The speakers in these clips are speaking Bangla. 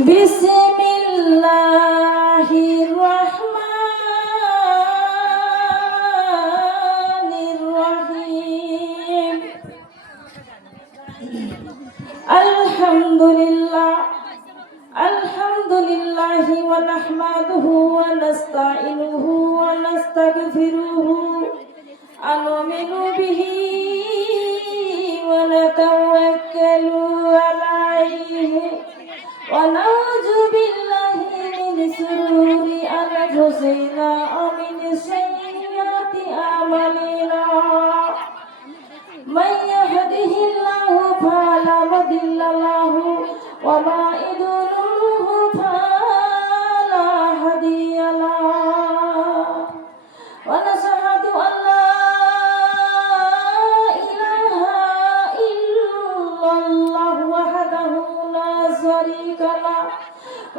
Bismillahirrahmanirrahim. Alhamdulillahi wa nahmaduhu wa nasta'inuhu wa nastaghfiruhu anu'minu bihi wa natawakkalu alayhi wa na'udzu billahi min shururi anfusina wa min sayyiati a'malina. Man yahdihillahu fala mudilla lahu wa ma yudlilhu fala hadiya lahu. Wa nashhadu an la ilaha illallah wahdahu la sharika lah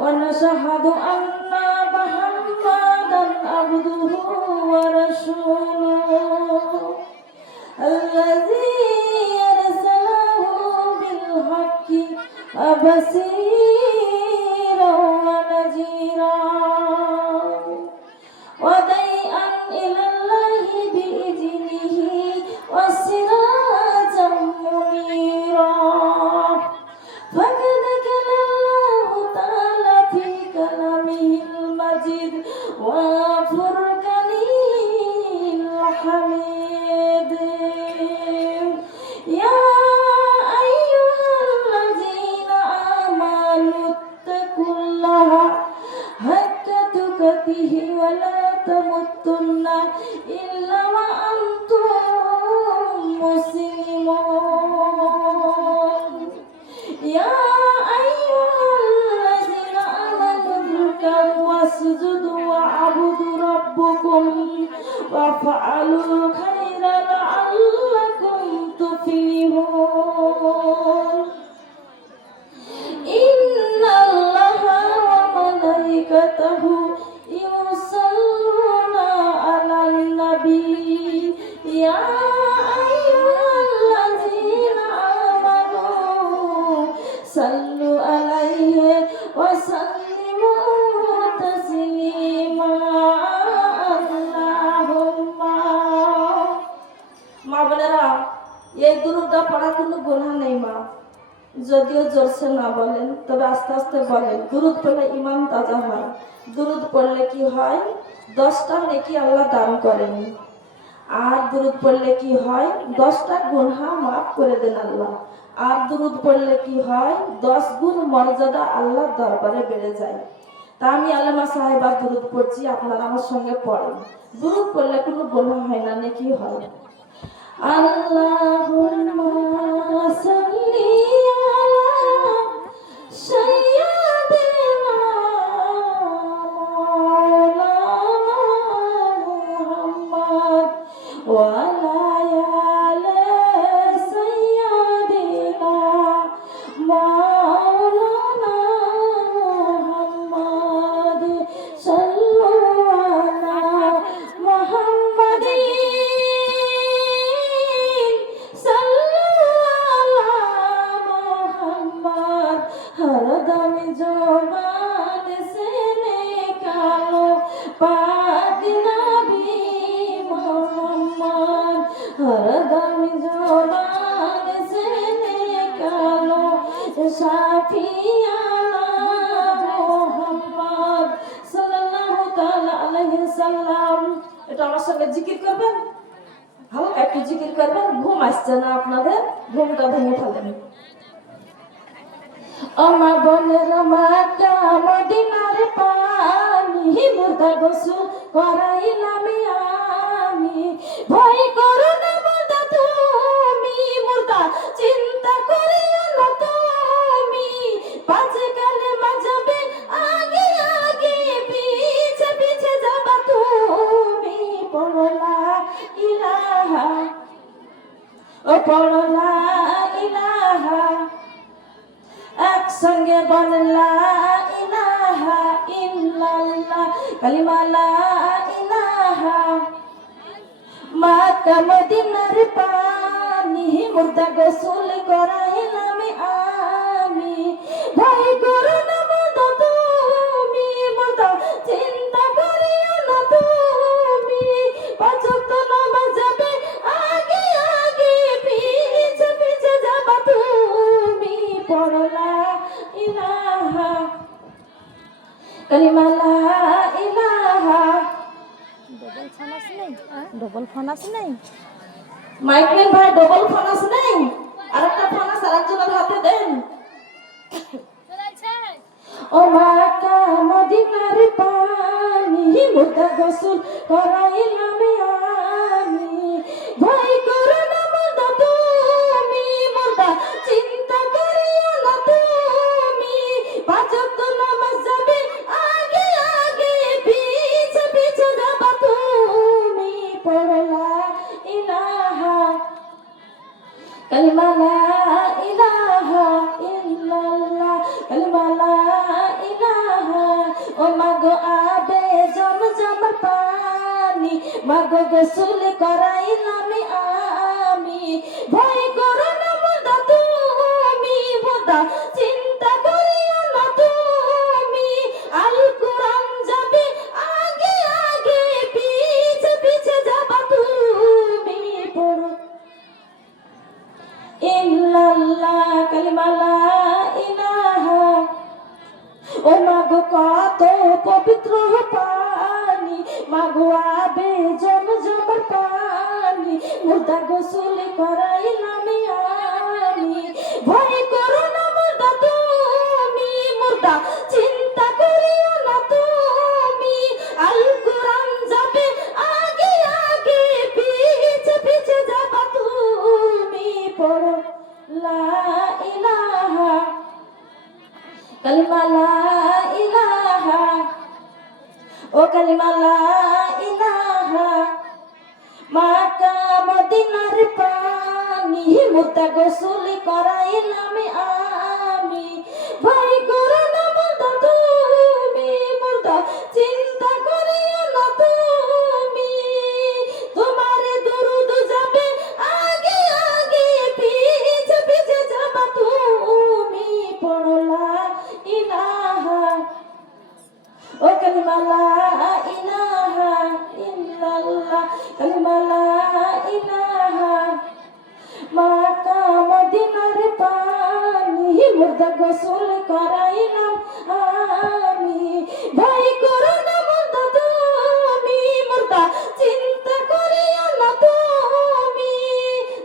wa nashhadu anna Muhammadan abduhu wa rasuluh الذي أرسله بالحق بصيرا ونذيرا وداعيا إلى الله بإذنه وسراجا منيرا فقد كان الله تعالى في كلامه المجيد وفرقانه الحميد. يا أيها الذين آمنوا اتقوا الله حق تقاته ولا تموتن إلا وأنتم مسلمون. يا أيها الذين آمنوا اركعوا واسجدوا واعبدوا ربكم وافعلوا الخير لعلكم تفلحون. إن الله وملائكته يصلون على النبي يا أيها الذين آمنوا صلوا عليه وسلموا تسليما. মা বোনেরা, এই দুরূদটা পড়া কোনো গুনাহ নেই মা, যদিও জোরসে না বলেন তবে আস্তে আস্তে বলেন। দুরূদ পড়লে ঈমান তাজা হয়। দুরূদ পড়লে কি হয়? 10টা নেকি আল্লাহ দান করেন। আর দুরূদ পড়লে কি হয়? 10টা গুনাহ মাফ করে দেন আল্লাহ। আর দুরূদ পড়লে কি হয়? 10 গুণ মর্যাদা আল্লাহর দরবারে বেড়ে যায়। তা আমি আলেমা সাহেবা দুরূদ পড়ছি, আপনারা আমার সঙ্গে পড়েন। দুরূদ পড়লে কোনো গুনাহ হয় না, নেকি হয়। Allahumma salli ala sayyidina Maulana Muhammad wa ala ali sayyidina Maulana Muhammad. Sallu ala Muhammadin हरदम ज़ुबान से निकालो पाक नबी मोहम्मद। हरदम ज़ुबान से निकालो शाफियाना मोहम्मद सल्लल्लाहु ताला अलैहि वसल्लम। এটা আমার সঙ্গে জিকির করবেন, হালকা একটু জিকির করবেন। ঘুম আসছে না আপনাদের? ঘুমটা ভেঙে ফেলেন। আমার বোনের মাতা মদিনার পানি মুর্দা গোসল করাইলাম আমি। ভয় করো না মুর্দা তুমি, মুর্দা চিন্তা করিও না তুমি। পাঁচে কালে মাঝাবে আগে আগে, পিছে পিছে যাবা তুমি। পড়ো লা ইলাহা, ও পড়ো লা ইলাহা, একসঙ্গে বলেন লা ইলাহা ইল্লাল্লাহ, কালিমা লা ইলাহা। মাতা মদিনার পানি মুর্দা গোসল করাইলাম আমি। ভয় করো না মুর্দা কালিমা লা ইলাহা। ডবল ফোন আছে নাই? মাইকেল ভাই ডবল ফোন আছে নাই? আরেকটা ফোন আছে, আরেকজনের হাতে দেন। ও মাতা মদিনার পানি মুর্দা গোসল করাইলাম আমি, ভয় করো না মুর্দা তুমি, মুর্দা চিন্তা করিও না তুমি, পাঁচ ওয়াক্ত নামাজ যাবে আগে আগে, পিছে পিছে যাবা তুমি, পড়ো লা ইলাহা, কালিমা লা ইলাহা ইল্লাল্লাহ, কালিমা লা ইলাহা। ও মাগো আবে জমজম পানি, মাগো গোসল করাইলাম আমি, ভয় করো না মুর্দা তুমি, মুর্দা চিন্তা করিও না তুমি, আল কুরআন যাবে আগে আগে, পিছে পিছে যাবা তুমি, পড়ো ইল্লাল্লাহ, কালিমা লা ইলাহা। ও মাগো কত পবিত্র পানি, মাগো আবে জমজম পানি, মুর্দা গোসল করাইলাম আমি, ভয় করো না মুর্দা তুমি, মুর্দা চিন্তা করিও না তুমি, আল কুরআন যাবে আগে আগে, পিছে পিছে যাবা তুমি, পড়ো লা ইলাহা, কালিমা লা ইলাহা। ও কালিমা লা ইলাহা। মাতা মদিনার পানি মুর্দা গোসল করাইলাম আমি, ভয় করো না মুর্দা তুমি, মুর্দা চিন্তা করিও না তুমি, তোমার দুরুদ যাবে আগে আগে, পিছে পিছে যাবা তুমি, পড়ো লা ইলাহা। ও কালিমা লা ইলাহা ইল্লাল্লাহ, কালিমা লা ইলাহা। মাতা মদিনার পানি মুর্দা গোসল করাইলাম আমি, ভয় করো না মুর্দা তুমি, মুর্দা চিন্তা করিও না তুমি,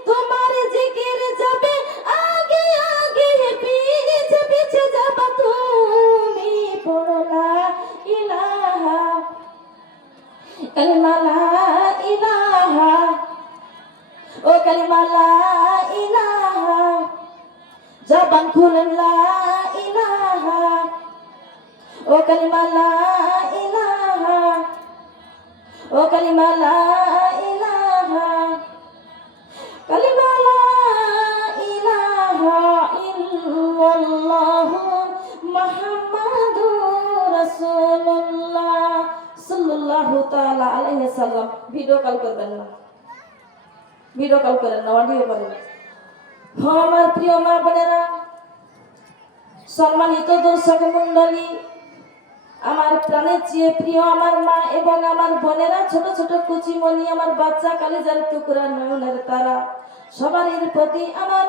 তোমার জিকির যাবে আগে আগে, পিছে পিছে যাবা তুমি, পড়ো লা ইলাহা, কালিমা লা ইলাহা। ও কালিমা লা ইলাহা। জবান খুলেন লা ইলাহা। ও কালিমা লা ইলাহা। ও কালিমা লা ইলাহা, কালিমা লা ইলাহা ইল্লাল্লাহু মুহাম্মাদুর রাসূলুল্লাহ সাল্লাল্লাহু তাআলা আলাইহি সাল্লাম। ভিডিও কল করবেন না, ভিডিও কল করেন না, অডিও করেন। আমার প্রিয় মা বোনেরা, সম্মানিত দর্শক মন্ডলী, আমার প্রাণের চেয়ে প্রিয় আমার মা এবং আমার বোনেরা, ছোট ছোট কুচিমণি, আমার বাচ্চা কালিজার টুকরা, নয়নের তারা, সবার প্রতি আমার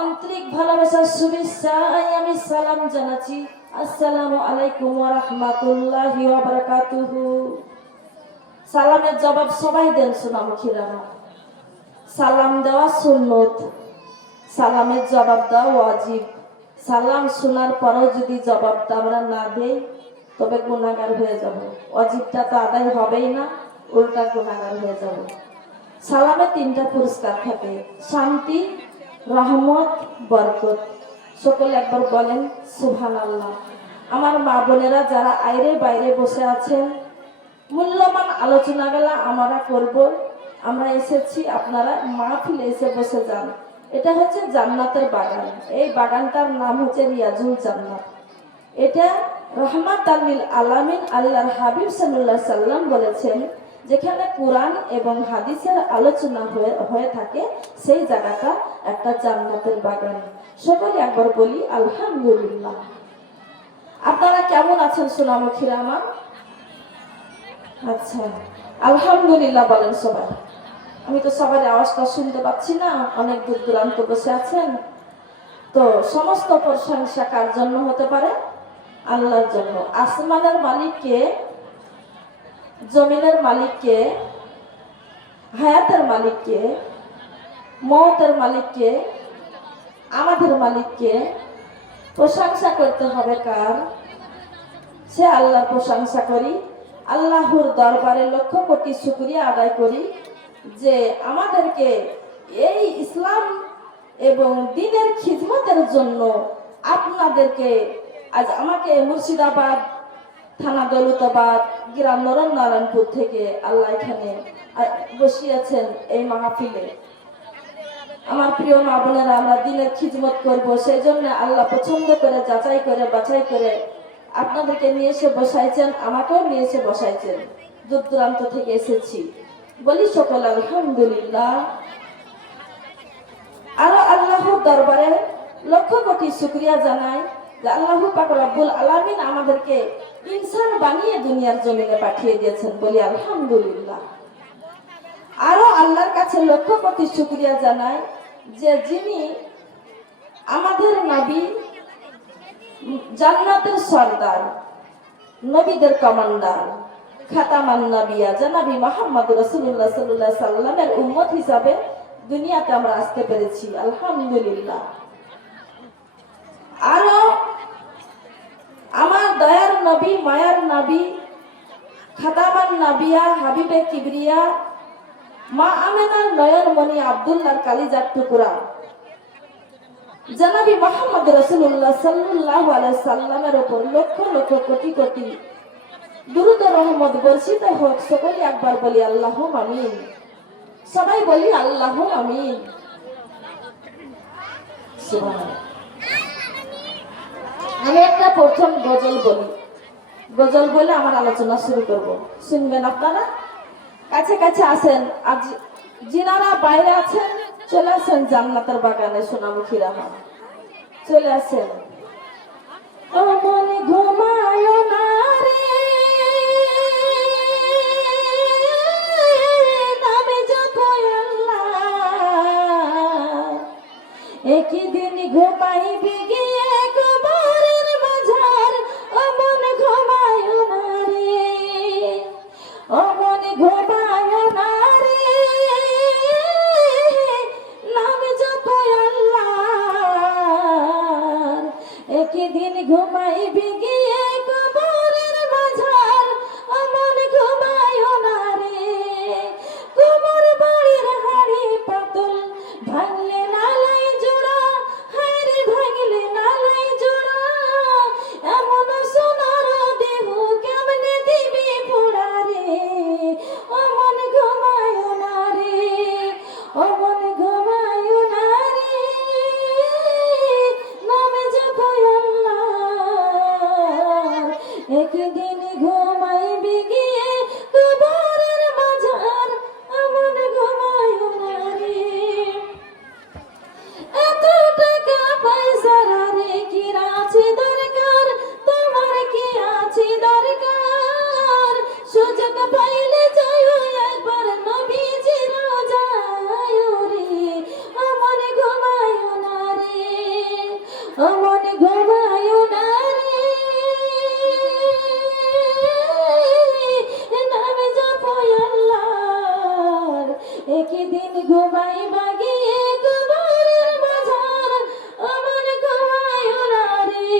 আন্তরিক ভালোবাসার শুভেচ্ছায় আমি সালাম জানাচ্ছি। আসসালামু আলাইকুম ওয়া রাহমাতুল্লাহি ওয়া বারাকাতুহু। সালামের জবাব সবাই দেন সোনামুখীরা। সালাম দেওয়া সুন্নত, সালামের জবাব দেওয়া ওয়াজিব। সালাম শোনার পরেও যদি জবাবটা আমরা না দেই তবে গুনাহগার হয়ে যাব। ওয়াজিবটা তো আদায় হবেই না, উল্টা গুনাহগার হয়ে যাব। সালামে তিনটা পুরস্কার থাকে: শান্তি, রহমত, বরকত। সকলে একবার বলেন সুবহানাল্লাহ। আমার মা বোনেরা যারা আইরে বাইরে বসে আছেন, মূল্যবান আলোচনাগুলা আমরা করব। আমরা এসেছি, আপনারা মাহফিলে এসে বসে যান। এটা হচ্ছে জান্নাতের বাগান। এই বাগানটার নাম হচ্ছে রিয়াজুল জান্নাত। এটা রহমাতাল লিল আলামিন আল্লাহর হাবিব সাল্লাল্লাহু আলাইহি সাল্লাম বলেছেন, যেখানে কোরআন এবং হাদিসের আলোচনা হয়ে থাকে সেই জায়গাটা একটা জান্নাতের বাগান। সকলে একবার বলি আলহামদুলিল্লাহ। আপনারা কেমন আছেন সোনামুখীরা আমার? আচ্ছা, আলহামদুলিল্লাহ বলেন সবাই। আমি তো সবার আওয়াজটা শুনতে পাচ্ছি না, অনেক দূর দূরান্ত বসে আছেন। তো সমস্ত প্রশংসা কার জন্য হতে পারে? আল্লাহর জন্য। আসমানের মালিককে, জমিনের মালিককে, হায়াতের মালিককে, মওতের মালিককে, আমাদের মালিককে প্রশংসা করতে হবে কার? সে আল্লাহর প্রশংসা করি, আল্লাহর দরবারে লক্ষ কোটি শুকরিয়া আদায় করি যে আমাদেরকে এই ইসলাম এবং দ্বীনের খিদমতের জন্য আপনাদেরকে, আজ আমাকে মুর্শিদাবাদ থানা দৌলতাবাদ গ্রাম নরনারায়ণপুর থেকে আল্লাহ এখানে বসিয়েছেন এই মাহফিলে। আমার প্রিয় মা বোনেরা, আমরা দ্বীনের খিদমত করব, সেই জন্য আল্লাহ পছন্দ করে, যাচাই করে, বাছাই করে আপনাদেরকে নিয়ে এসে বসাইছেন, আমাকেও নিয়ে এসে বসাইছেন। দূর দূরান্ত থেকে এসেছি, বলি সকল আলহামদুলিল্লাহ। আরো আল্লাহর দরবারে লক্ষ কোটি শুকরিয়া জানাই যে আল্লাহ পাক রব্বুল আলামিন আমাদেরকে ইনসান বানিয়ে দুনিয়ার জমিনে পাঠিয়ে দিয়েছেন, বলি আলহামদুলিল্লাহ। আরো আল্লাহর কাছে লক্ষ কোটি শুকরিয়া জানাই যে যিনি আমাদের নবী, জান্নাতের সরদার, নবীদের কমান্ডার, খাতামান নবিয়া জনাবি মুহাম্মদ রাসূলুল্লাহ সাল্লাল্লাহু আলাইহি সাল্লামের উম্মত হিসাবে দুনিয়াতে আমরা আসতে পেরেছি, আলহামদুলিল্লাহ। আরো আমার দয়ার নবী, মায়ার নবী, খাতামান নবিয়া, হাবিবে কিবরিয়া, মা আমেনার নয়নমণি, আব্দুল্লাহর কালিজার টুকরা জনাবি মুহাম্মদ রাসূলুল্লাহ সাল্লাল্লাহু আলাইহি সাল্লামের উপর লক্ষ লক্ষ কোটি কোটি দুরূদ ও রহমত বর্ষিত হোক। সকলে একবার বলি আল্লাহুম্মা আমিন। সবাই বলি আল্লাহুম্মা আমিন। সুবহানাল্লাহ। আমি একটা প্রথম গজল বলি, গজল বলে আমার আলোচনা শুরু করব, শুনবেন আপনারা। কাছে কাছে আসেন, আজ যিনারা বাইরে আছেন চলে আসেন জান্নাতের বাগানে, সোনামুখীরা চলে আসেন। ও মনে ঘুমায় না রে, নামে জপই আল্লাহ, একই দিন ঘুমাইবি গিয়ে কবরের মাঝার। ও মনে ঘুমায় না রে, ও মনে ঘুমায় না রে, নামে জপই আল্লাহর, একই দিন ঘুমাইবি গিয়ে কবরের মাঝার। ও মনে ঘুমায় না রে, কুমোর বাড়ির হাড়ি পাতল ভাঙলে নালাই জোড়া, হায়রে ভাঙলে নালাই জোড়া, এমন সোনার দেহ কেমনে দিবি পোড়া রে। ও মন ঘুমায় না রে, ও মন ঘুমায় না রে, নামে জপই আল্লাহর, একদিন ঘুমাইবি গিয়ে কবরের মাঝার। ও মন ঘুমায় না রে, এত টাকা পয়সার রে কি আছে দরকার, তোমার কি আছে দরকার, সুযোগ পাইলে যাইও একবার নবীজির রোজায় রে। ও মনে ঘুমায় না রে, ও মনে ঘুমায় না রে, নামে জপই আল্লাহর, একই দিন ঘুমাইবা গিয়ে কবরের মাঝার। ও মনে ঘুমায় না রে,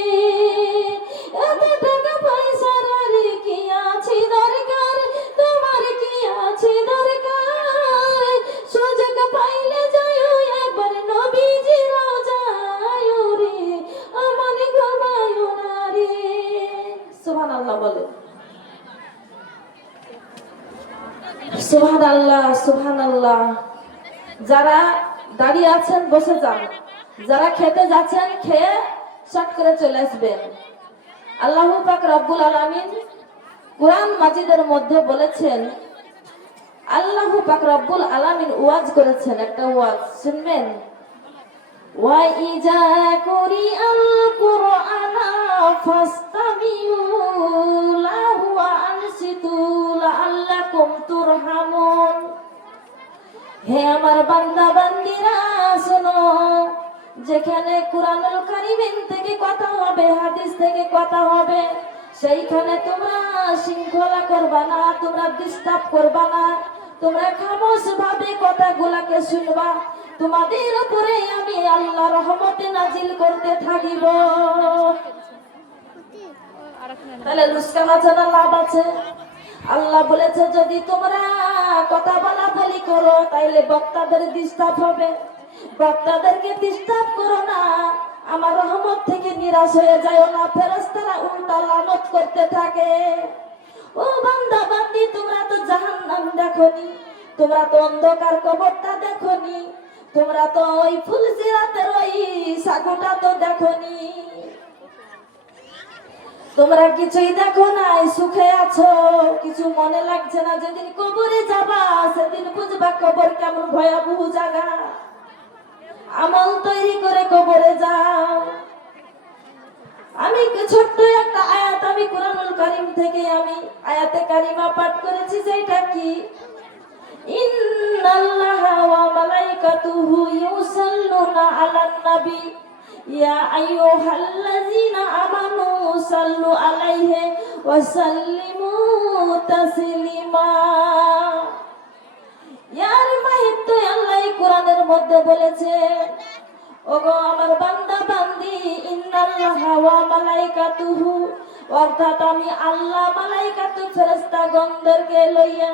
এত টাকা পয়সার রে কি আছে দরকার, তোমার কি আছে দরকার, সুযোগ পাইলে যাইও একবার নবীজির রোজায় রে। ও মনে ঘুমায় না রে। সুবহানাল্লাহ বলে, সুবহানাল্লাহ, সুবহানাল্লাহ। যারা দাঁড়িয়ে আছেন বসে যান, যারা খেতে যাচ্ছেন খেয়ে শট করে চলে আসবেন। আল্লাহ পাক রব্বুল আলামিন কুরআন মাজিদের মধ্যে বলেছেন, আল্লাহ পাক রব্বুল আলামিন ওয়াজ করেছেন, একটা ওয়াজ শুনবেন। ওয়া ইজা কুরিআল কুরআনা ফাসতামিউ লাহু ওয়া আনসিতু লাআল্লাকুম তুরহামুন। হে আমার বান্দা বান্দিরা শোনো, যেখানে কুরআনুল কারীম থেকে কথা হবে, হাদিস থেকে কথা হবে, সেইখানে তোমরা শৃঙ্খলা করবা না, তোমরা ডিস্টার্ব করবা না, তোমরা খামোশ ভাবে কথাগুলাকে শুনবা। তোমাদের উপরে আমি আল্লাহ রহমতে নাজিল করতে থাকিব। তাহলে লুস্কানা ছাড়া লাভ আছে? আল্লাহ বলেছে যদি তোমরা কথা বলা বলি করো তাইলে বক্তাদের ডিস্টার্ব হবে। বক্তাদেরকে ডিস্টার্ব করো না, আমার রহমত থেকে নিরাশ হয়ে যায় না। ফেরেশতারা উল্টা লানত করতে থাকে। ও বান্দা বান্দি, তোমরা তো জাহান্নাম দেখোনি, তোমরা তো অন্ধকার কবরটা দেখোনি, তোমরা তো ওই ফুলসিরাতের ওই সাগুটা তো দেখোনি, তোমরা কিছুই দেখো নাই, সুখে আছো, কিছু মনে লাগছে না। যেদিন কবরে যাবা সেদিন বুঝবা কবর কেমন ভয়াবহ জায়গা। আমল তৈরি করে কবরে যাও। আমি ছোট্ট একটা আয়াত আমি কুরআনুল কারীম থেকে আমি আয়াতে কারিমা পাঠ করেছি। সেটা কি? ইন্নাল্লাহা ওয়া মালাইকাতুহু ইউসাল্লুনা আলান নবী ইয়া আইয়ুহাল্লাযীনা আমানু সাল্লু আলাইহি ওয়া সাল্লিমু তাসলিমা। ইয়ার মাহিত আল্লাহ কোরআনের মধ্যে বলেছে, ওগো আমার বান্দা বান্দি, ইন্নাল্লাহা ওয়া মালাইকাতুহু, অর্থাৎ আমি আল্লাহ মালাইকাতু ফেরেশতাগণদেরকে লইয়া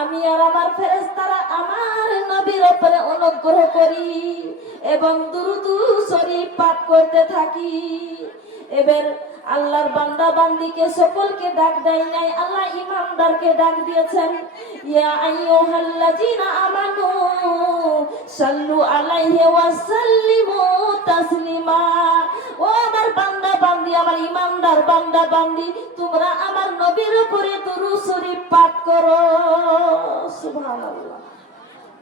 আমি আর আমার ফেরেশতারা আমার নবীর উপরে অনুগ্রহ করি এবং দুরূদ শরীফ পাঠ করতে থাকি। এবার আল্লাহর বান্দা বান্দিকে সকলকে ডাক দেয় নাই, আল্লাহ ইমানদারকে ডাক দিয়েছেন। ইয়া আইয়ুহাল্লাযীনা আমানু সাল্লু আলাইহি ওয়া সাল্লিমু তাসলিমা। ও আমার বান্দা বান্দি, আমার ইমানদার বান্দা বান্দি, তোমরা আমার নবীর উপরে দুরূদ শরীফ পাঠ করো। সুবহানাল্লাহ।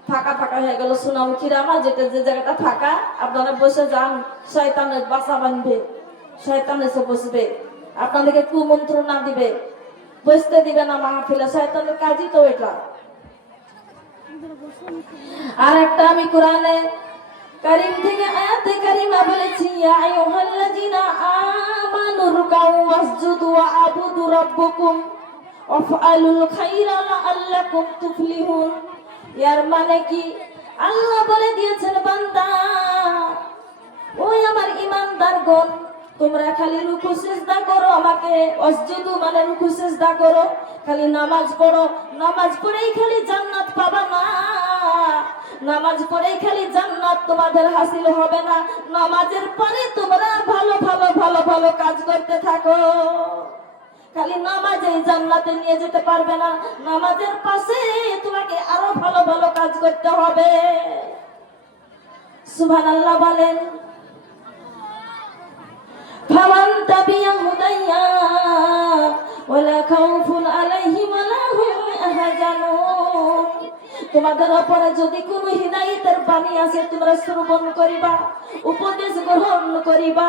ফাঁকা ফাঁকা হয়ে গেল সোনামুখীরা আমার, যেটা যে জায়গাটা ফাঁকা আপনারা বসে যান, শয়তানের বাসা বাঁধবে, শয়তান এসে বসবে, আপনাদেরকে কুমন্ত্রণা দিবে, বসতে দিবে না মাহফিলে। শয়তানের কাজই তো এটা। আর একটা আমি কোরআনে কারীম থেকে আয়াতে কারিমা বলেছি, ইয়া আইয়ুহাল্লাযীনা আমানু রুকাউ ওয়াসজুদু ওয়া আবুদু রাব্বাকুম ওয়াফআলুল খায়রা লাআল্লাকুম তুফলিহুন। এর মানে কি? আল্লাহ বলে দিয়েছেন, বান্দা ওই আমার ইমানদারগণ, তোমরা খালি রুকু সিজদা করো আমাকে, ওয়াসজুদু মানে রুকু সিজদা করো, খালি নামাজ পড়ো। নামাজ পড়েই খালি জান্নাত পাবা না, নামাজ পড়েই খালি জান্নাত তোমাদের হাসিল হবে না। নামাজের পরে তোমরা ভালো ভালো ভালো ভালো কাজ করতে থাকো। খালি নামাজেই জান্নাতে নিয়ে যেতে পারবে না, নামাজের পাশে তোমাকে আরো ভালো ভালো কাজ করতে হবে। সুবহানাল্লাহ বলেন। ফামান তাবিয়া হুদাইয়া ওয়ালা খাউফুন আলাইহিম ওয়ালা হুম ইয়াহজানুন। তোমাদের উপরে যদি কোনো হিদায়াতের বাণী আসে তোমরা শ্রবণ করিবা, উপদেশ গ্রহণ করিবা।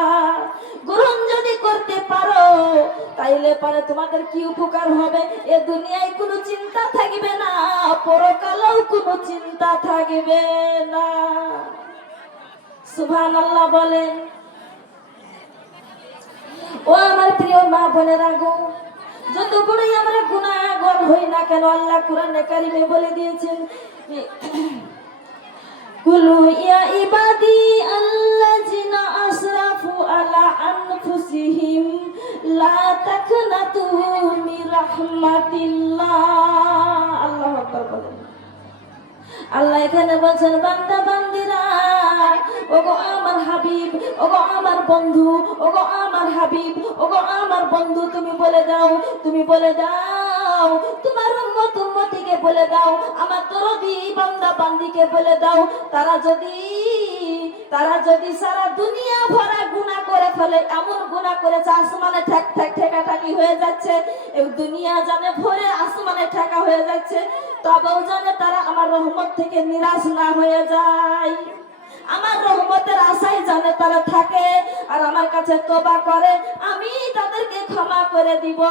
গ্রহণ যদি করতে পারো তাইলে পরে তোমাদের কি উপকার হবে? এ দুনিয়ায় কোনো চিন্তা থাকবে না, পরকালেও কোনো চিন্তা থাকবে না। সুবহানাল্লাহ বলেন। ও আমার প্রিয় মা বোনেরা গো, যত বড়ই আমরা গুনাহগার হই না কেন, আল্লাহ কোরআনে কারিমে বলে দিয়েছেন, কুলু ইয়া ইবাদি আল্লাযিনা আসরাফু আলা আনফুসিহিম লা তাকনাতু মির রাহমাতিল্লাহ। আল্লাহু আকবার বলেন। আল্লাহ এখানে বলছেন, বান্দা বান্দিরা, ওগো আমার হাবিব, ওগো আমার বন্ধু, ওগো আমার হাবিব, ওগো আমার বন্ধু, তুমি বলে দাও, তুমি বলে দাও, তোমার উম্মত উম্মতিকে বলে দাও, আমার দরদি বান্দা বান্দিকে বলে দাও, তারা যদি সারা দুনিয়া ভরা গুনাহ করে ফেলে, এমন গুনাহ করেছে আসমানে ঠেক ঠেক ঠেকাঠাকি হয়ে যাচ্ছে, এই দুনিয়া জানে ভরে আসমানে ঠেকা হয়ে যাচ্ছে, তবেও জানে তারা আমার রহমত থেকে নিরাশ না হয়ে যায়, আমার রহমতের আশায় জানে তারা থাকে, আর আমার কাছে তওবা করে, আমি তাদেরকে ক্ষমা করে দিব।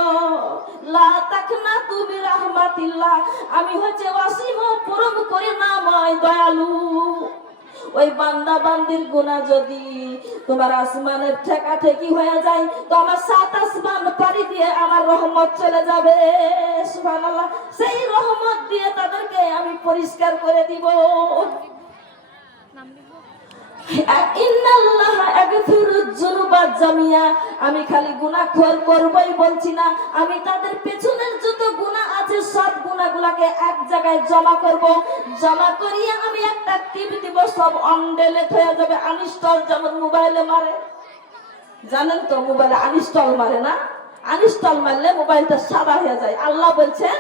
লা তাকনাতু মির রাহমাতিল্লাহ, আমি হচ্ছে অসীম পরম করুণাময় দয়ালু। ওই বান্দা বান্দির গুনাহ যদি তোমার আসমানের ঠেকাঠেকি হয়ে যায় তো আমার 7 আসমান পাড়ি দিয়ে আমার রহমত চলে যাবে। সুবহানাল্লাহ। সেই রহমত দিয়ে তাদেরকে আমি পরিষ্কার করে দিব। আমি খালি গুনাহ করবই বলছি না, আমি তাদের পেছনের যত গুনাহ আছে সব গুনাহগুলোকে এক জায়গায় জমা করব। জমা করিয়ে আমি একটা টিপ দিব, সব অনডেলেট হয়ে যাবে। আনইনস্টল যেমন মোবাইলে মারে, জানেন তো মোবাইলে আনইনস্টল মারে না? আনইনস্টল মারলে মোবাইলটা সাদা হয়ে যায়। আল্লাহ বলছেন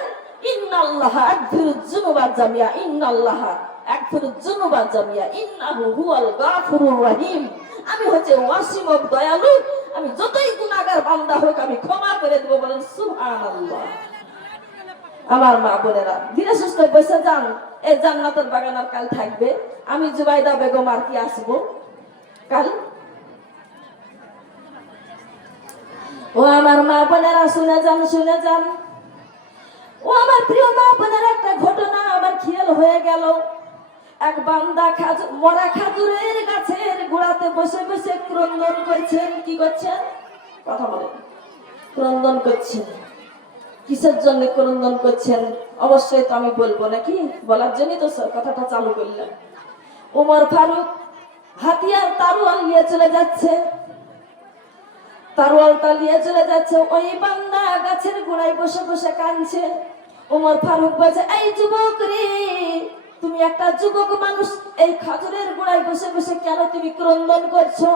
ইন্নাল্লাহা ইয়াগফিরুয যুনুবা জামিয়া, ইন্নাল্লাহা ইয়াগফিরুয যুনুবা জামিয়া ইন্নাহু হুয়াল গাফুরুর রহিম। আমি হচ্ছে ওয়াসিম দয়ালু, আমি যতই গুনাহগার বান্দা হোক আমি ক্ষমা করে দেব। বলেন সুবহানাল্লাহ। আমার মা বোনেরা ধীরে সুস্থে বসে যান, এই জান্নাতের বাগান আর কাল থাকবে। আমি জুবাইদা বেগম আর কি আসবো কাল। ও আমার মা বোনেরা শুনে যান, শুনে যান। ও আমার প্রিয় মা বোনেরা, একটা ঘটনা আমার খেয়াল হয়ে গেল। এক বান্দা মরা খাজুরের গাছের গোড়াতে বসে বসে ক্রন্দন করছেন। কি করছেন? কথা বলেন। ক্রন্দন করছেন। কিসের জন্য ক্রন্দন করছেন? অবশ্যই তো আমি বলবো নাকি, বলার জন্যই তো কথাটা চালু করলাম। ওমর ফারুক হাতিয়ার তারওয়াল নিয়ে চলে যাচ্ছে, তারওয়ালটা নিয়ে চলে যাচ্ছে। ওই বান্দা গাছের গোড়ায় বসে বসে কাঁদছে। ওমর ফারুক বলছে, এই যুবক রে, তুমি একটা যুবক মানুষ, এই খাজুরের গোড়ায় বসে বসে কেন তুমি ক্রন্দন করছো?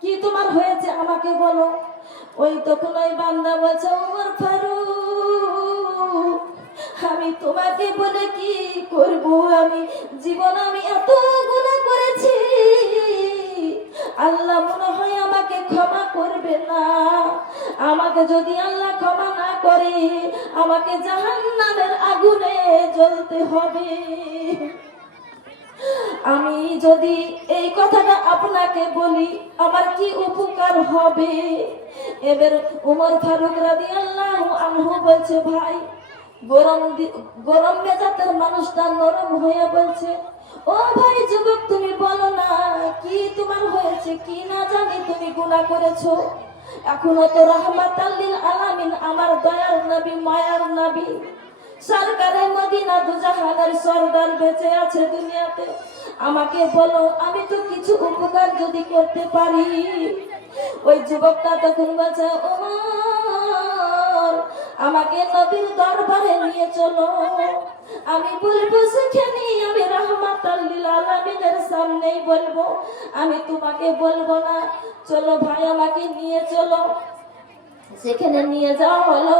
কি তোমার হয়েছে আমাকে বলো। ওই তখন ওই বান্দা বলছে, ওমর ফারুক, আমি তোমাকে বলে কি করব, আমি জীবন আমি এত গুনাহ করেছি, আল্লাহ মনে হয় আমাকে ক্ষমা করবে না। আমাকে যদি আল্লাহ ক্ষমা না করে আমাকে জাহান্নামের আগুনে জ্বলতে হবে। আমি যদি এই কথাটা আপনাকে বলি আমার কি উপকার হবে? এবার ওমর ফারুক রাদিয়াল্লাহু আনহু বলছে, ভাই, গরম মেজাজের মানুষটা নরম হয়ে বলছে, ও ভাই যুবক, তুমি বলো না কি তোমার হয়েছে, কি না জানি তুমি গুনাহ করেছো। এখনো তো রাহমাতাল লিল আলামিন আমার দয়ার নবী, মায়ার নবী, সরকারে মদিনা দুজাহানের সরদার বেঁচে আছে দুনিয়াতে। আমাকে বলো, আমি তো কিছু উপকার যদি করতে পারি। ওই যুবকটা তখন বলছে, ওমর, আমাকে নবীর দরবারে নিয়ে চলো, আমি বলবো সেখানে, আমি রাহমাতাল লিল আলামিনের সামনেই বলবো, আমি তোমাকে বলবো না। চলো ভাই, আমাকে নিয়ে চলো। সেখানে নিয়ে যাওয়া হলো,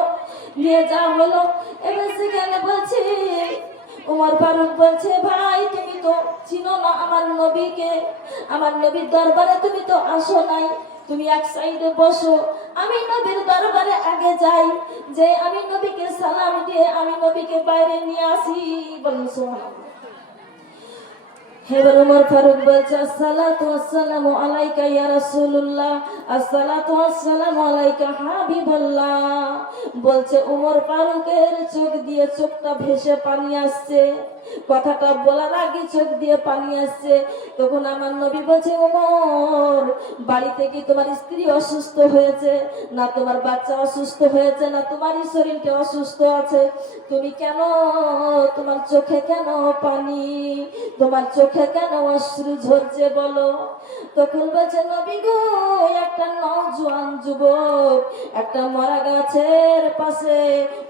নিয়ে যাওয়া হলো। এবার সেখানে বলছে, ওমর ফারুক বলছে, ভাই তুমি তো চিনো না আমার নবীকে, আমার নবীর দরবারে তুমি তো আসো নাই, তুমি এক সাইডে বসো, আমি নবীর দরবারে আগে যাই, যে আমি নবীকে সালাম দিয়ে আমি নবীকে বাইরে নিয়ে আসি। বলুন সুবহানাল্লাহ। এবার ওমর ফারুক বলছে, আসসালাতু ওয়াসসালামু আলাইকা ইয়া রাসূলুল্লাহ, আসসালাতু ওয়াসসালামু আলাইকা হাবিবাল্লাহ। বলছে ওমর ফারুকের চোখ দিয়ে চোখটা ভেসে পানি আসছে, কথাটা বলার আগে চোখ দিয়ে পানি আসছে। তখন আমার নবী বলছে, ওমর, বাড়িতে কি তোমার স্ত্রী অসুস্থ হয়েছে, না তোমার বাচ্চা অসুস্থ হয়েছে, না তোমারই শরীরটা অসুস্থ আছে, তুমি কেন, তোমার চোখে কেন পানি, তোমার চোখে কেন অশ্রু ঝরছে বলো। তখন বলছে, নবী গো, একটা নওজোয়ান যুবক একটা মরা গাছের পাশে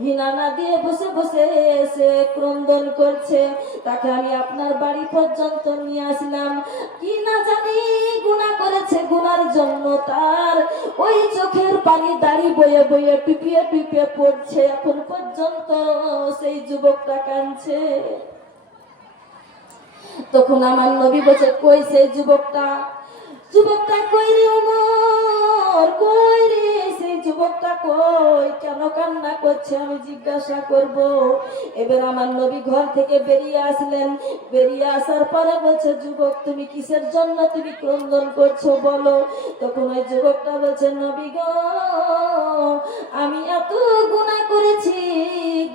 হিনানা দিয়ে বসে বসে সে ক্রন্দন করছে, তাকে আমি আপনার বাড়ি পর্যন্ত নিয়ে আসলাম। কি না জানি গুনাহ করেছে, গুনার জন্য তার ওই চোখের পানি দাড়ি বয়ে বয়ে পিপিয়ে পিপিয়ে পড়ছে, এখন পর্যন্ত সেই যুবকটা কাঁদছে। তখন আমার নবী বলছে, কই সেই যুবকটা, যুবকটা কই রে ওমর, কই রে সেই যুবকটা কই, কেন কান্না করছে আমি জিজ্ঞাসা করব। এবার আমার নবী ঘর থেকে বেরিয়ে আসলেন, বেরিয়ে আসার পরে বলছে, যুবক তুমি কিসের জন্য তুমি ক্রন্দন করছো বলো। তখন ওই যুবকটা বলছে, নবী গো, আমি এত গুনাহ করেছি,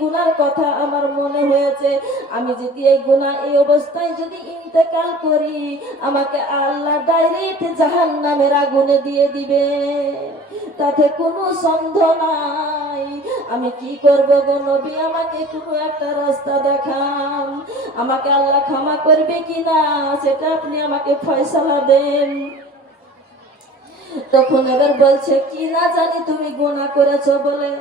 গুনার কথা আমার মনে হয়েছে, আমি যদি এই গুনাহ এই অবস্থায় যদি ইন্তেকাল করি, আমাকে আল্লাহ ডাইরেক্ট জাহান্নামের আগুনে দিয়ে দিবে, তাতে কোনো সন্দেহ নাই। আমি কি করব গো নবী, আমাকে কোনো একটা রাস্তা দেখান, আমাকে আল্লাহ ক্ষমা করবে কিনা সেটা আপনি আমাকে ফয়সালা দেন। তখন এবার বলছে, কি না জানি তুমি গুনাহ করেছো বলে,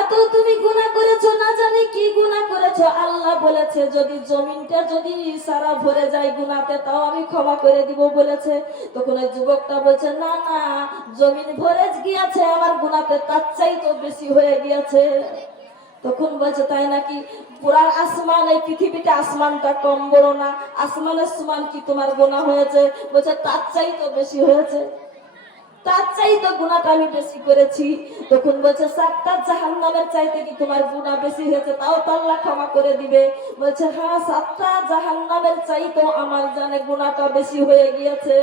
এত তুমি গুনাহ করেছো, না জানি কি গুনাহ করেছো। আল্লাহ বলেছে যদি জমিনটা যদি সারা ভরে যায় গুনাহতে, তাও আমি ক্ষমা করে দিব বলেছে। তখন ওই যুবকটা বলছে, না না, জমিন ভরে গিয়েছে আমার গুনাহতে, তার চাইতে বেশি হয়ে গিয়েছে। তখন বলছে, তাই নাকি? পুরা আসমান, এই পৃথিবীতে আসমানটা কম বড় না, আসমানের সমান কি তোমার গুনাহ হয়েছে? বলছে তার চাইতে বেশি হয়েছে, তার চাইতে গুনাহটা আমি বেশি করেছি। তখন বলছে 7টা জাহান্নামের চাইতে কি তোমার গুনাহ বেশি হয়েছে, তাও তো আল্লাহ ক্ষমা করে দিবে? বলছে হ্যাঁ, 7টা জাহান্নামের চাইতেও আমার জানে গুনাহটা বেশি হয়ে গিয়েছে।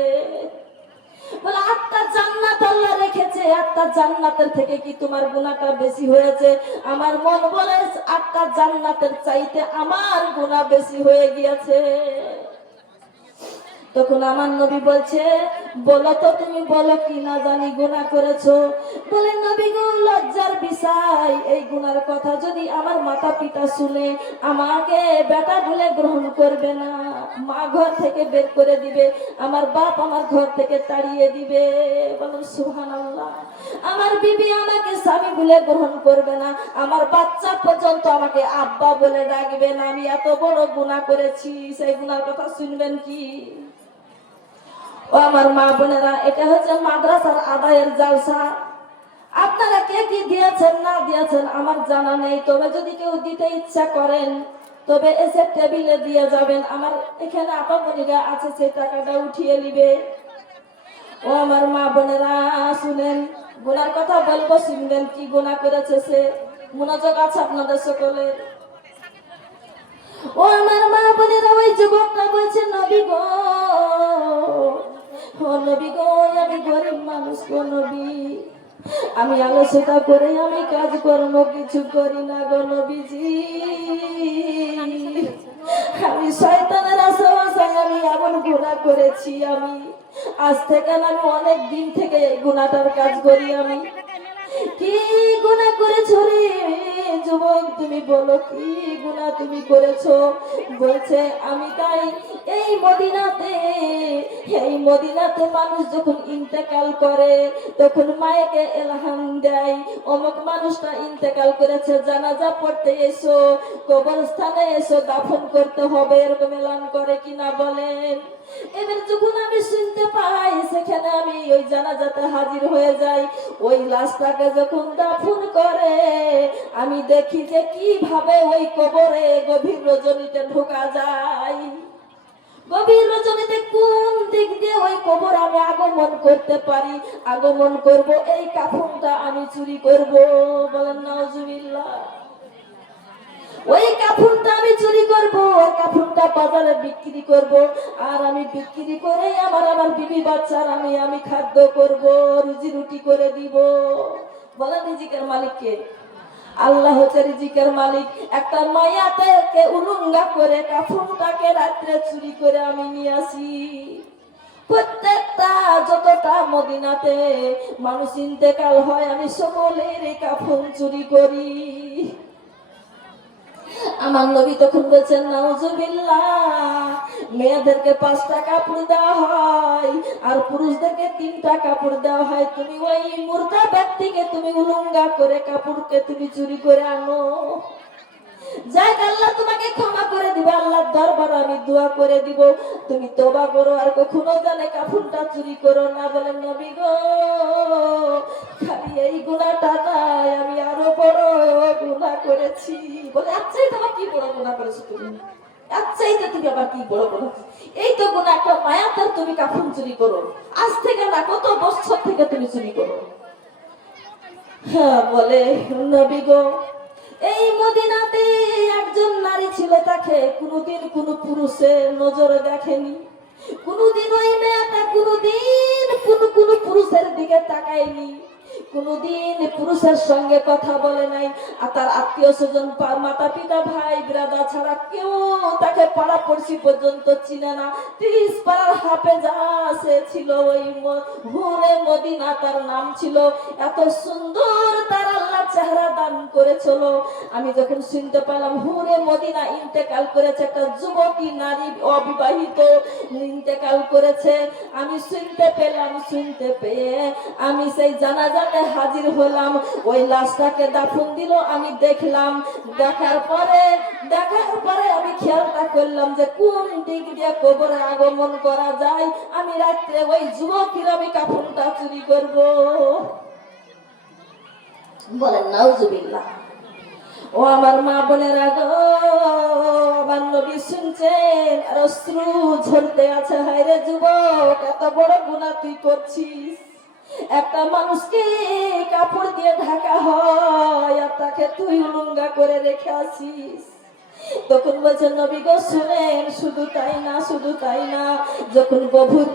বলে 8টা জান্নাত আল্লাহ রেখেছে, 8টা জান্নাতের থেকে কি তোমার গুনাহটা বেশি হয়েছে? আমার মন বলে 8টা জান্নাতের চাইতে আমার গুনাহ বেশি হয়ে গিয়েছে। তখন আমার নবী বলছে, বলো তো তুমি বলো কি না জানি গুনাহ করেছো? বলে নবী গো, লজ্জার বিষয়, এই গুনার কথা যদি আমার মাতা পিতা শুনে আমাকে বেটা বলে গ্রহণ করবে না, মা ঘর থেকে বের করে দিবে, আমার বাপ আমার ঘর থেকে তাড়িয়ে দিবে। বলুন সুবহানাল্লাহ। আমার বিবি আমাকে স্বামী বলে গ্রহণ করবে না, আমার বাচ্চা পর্যন্ত আমাকে আব্বা বলে ডাকবে না। আমি এত বড় গুনাহ করেছি, সেই গুনার কথা শুনবেন কি? ও আমার মা বোনেরা, এটা হচ্ছে মাদ্রাসার আদায়ের জালসা। আপনারা কে কি দিয়েছেন না দিয়েছেন আমার জানা নেই, তবে যদি কেউ দিতে ইচ্ছা করেন তবে এসে টেবিলে দিয়ে যাবেন, আমার এখানে আপামনিরা আছে, সেই টাকাটা উঠিয়ে নিবে। ও আমার মা বোনেরা শুনেন, গুনার কথা বলবো, শুনবেন কি গুনাহ করেছে সে। মনোযোগ আছে আপনাদের সকলের। ও আমার মা বোনেরা, ওই যুবকটা বলছে, নবী গো, ও নবী গো, আমি গরিব মানুষ গো নবী, আমি আলস্যতা করে আমি কাজকর্ম কিছু করি না গো নবীজি, আমি শয়তানের আশায় আমি এমন গুনাহ করেছি। আমি আজ থেকে না, আমি অনেক দিন থেকে এই গুনাহটার কাজ করি। আমি কি গুনাহ করেছো রে যুবক, তুমি বলো কি গুনাহ তুমি করেছো? বলছে আমি তাই এই মদিনাতে মানুষ যখন ইন্তেকাল করে তখন মায়েকে এলহাম দেয়, অমুক মানুষটা ইন্তেকাল করেছে, জানাজা পড়তে এসো, কবরস্থানে এসো, দাফন করতে হবে, এরকম এলান করে কিনা বলেন? এবার যখন আমি শুনতে পাই, সেখানে আমি ওই জানাজাতে হাজির হয়ে যাই। ওই লাশটাকে যখন দাফন করে, আমি দেখি যে কিভাবে ওই কবরে গভীর রজনীতে ঢোকা যায়। গভীর রজনীতে কোন দিক দিয়ে ওই কবর আমি আগমন করতে পারি, আগমন করব, এই কাফনটা আমি চুরি করব। বলেন নাউজুবিল্লাহ। ওই কাফনটা আমি চুরি করব, ওই কাফনটা বাজারে বিক্রি করব, আর আমি বিক্রি করে আমার বিবি বাচ্চার আমি খাদ্য করব, রুজি রুটি করে দিব। বলেন রিজিকের মালিককে? আল্লাহ হচ্ছে রিজিকের মালিক। একটা মায়াতে উলুঙ্গা করে কাফনটাকে রাত্রে চুরি করে আমি নিয়ে আসি। প্রত্যেকটা যতটা মদিনাতে মানুষ ইন্তেকাল হয়, আমি সকলের কাফন চুরি করি। আমার নবী তখন বলছেন, নাউজুবিল্লাহ, মেয়েদেরকে 5টা কাপড় দেওয়া হয় আর পুরুষদেরকে 3টা কাপড় দেওয়া হয়। তুমি ওই মুর্দা ব্যক্তিকে তুমি উলঙ্গা করে কাপড়কে তুমি চুরি করে আনো, যাক আল্লাহ তোমাকে ক্ষমা করে দিবে, আল্লাহর দরবারে আমি দোয়া করে দিব, তুমি তওবা করো আর কখনো জানে কাফনটা চুরি করো না। বলেন নবী গো, খালি এই গুনাহটা নাই, আমি আরো বড় গুনাহ করেছি। বলে আচ্ছা, তোমার কি বড় গুনাহ করেছো তুমি? আচ্ছা, এটা তুমি আবার কি বড় গুনাহ? এই তো গুনাহ, একটা মায়াতের তুমি কাফন চুরি করো, আজ থেকে না, কত বছর থেকে তুমি চুরি করো। হ্যাঁ, বলে নবী গো, এই মদিনাতে একজন নারী ছিল, তাকে কোনোদিন কোনো পুরুষের নজরে দেখেনি, কোনোদিন ওই মেয়েটা কোনোদিন কোনো পুরুষের দিকে তাকায়নি, কোনোদিন পুরুষের সঙ্গে কথা বলে নাই, আর তার আত্মীয় স্বজন মাতা পিতা ভাই ব্রাদার ছাড়া কেউ তাকে পাড়া পড়শি পর্যন্ত চিনে না। 30 পাড়ার হাফেজা সে ছিল, ওই হুরে মদিনা তার নাম ছিল। এত সুন্দর তার আল্লাহ চেহারা দান করেছিল। আমি যখন শুনতে পেলাম হুরে মদিনা ইন্তেকাল করেছে, একটা যুবতী নারী অবিবাহিত ইন্তেকাল করেছে, আমি শুনতে পেলাম। শুনতে পেয়ে আমি সেই জানাজাতে হাজির হলাম। ওই লাশটাকে দাফন দিল, আমি দেখলাম। দেখার পরে আমি খেয়ালটা করলাম যে কোন দিক দিয়ে কবরে আগমন করা যায়। আমি রাত্রে ওই যুবকের আমি কাফনটা চুরি করব। বলেন নাউজুবিল্লাহ। ও আমার মা বোনেরা গো, আমার নবী শুনছেন আর অশ্রু ঝরতে আছে। হায়রে যুবক, এত বড় গুনাহ তুই করছিস। একটা মানুষকে কাপড় দিয়ে ঢাকা হয় আর তাকে তুই উলঙ্গা করে রেখে আসিস। তখন বলছেন নবী গো শুনেন, শুধু তাই না, শুধু তাই না, যখন গভীর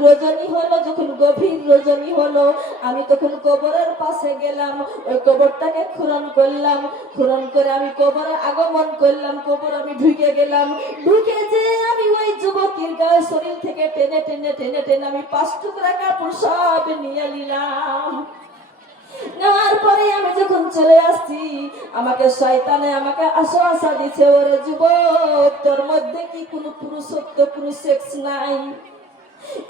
রজনী হলো, আমি তখন কবরের পাশে গেলাম, ওই কবরটাকে খনন করলাম। খনন করে আমি কবরে আগমন করলাম। কবর আমি ঢুকে গেলাম। ঢুকে যে আমি ওই যুবকের গায়ে শরীর থেকে টেনে টেনে টেনে টেনে আমি 5 টুকরা কাপড় সব নিয়ে নিলাম। নেওয়ার পরে আমি যখন চলে আসছি, আমাকে শয়তানে আমাকে আশা দিচ্ছে, ওরে যুবক, তোর মধ্যে কি কোনো পুরুষত্ব, কোনো সেক্স নাই?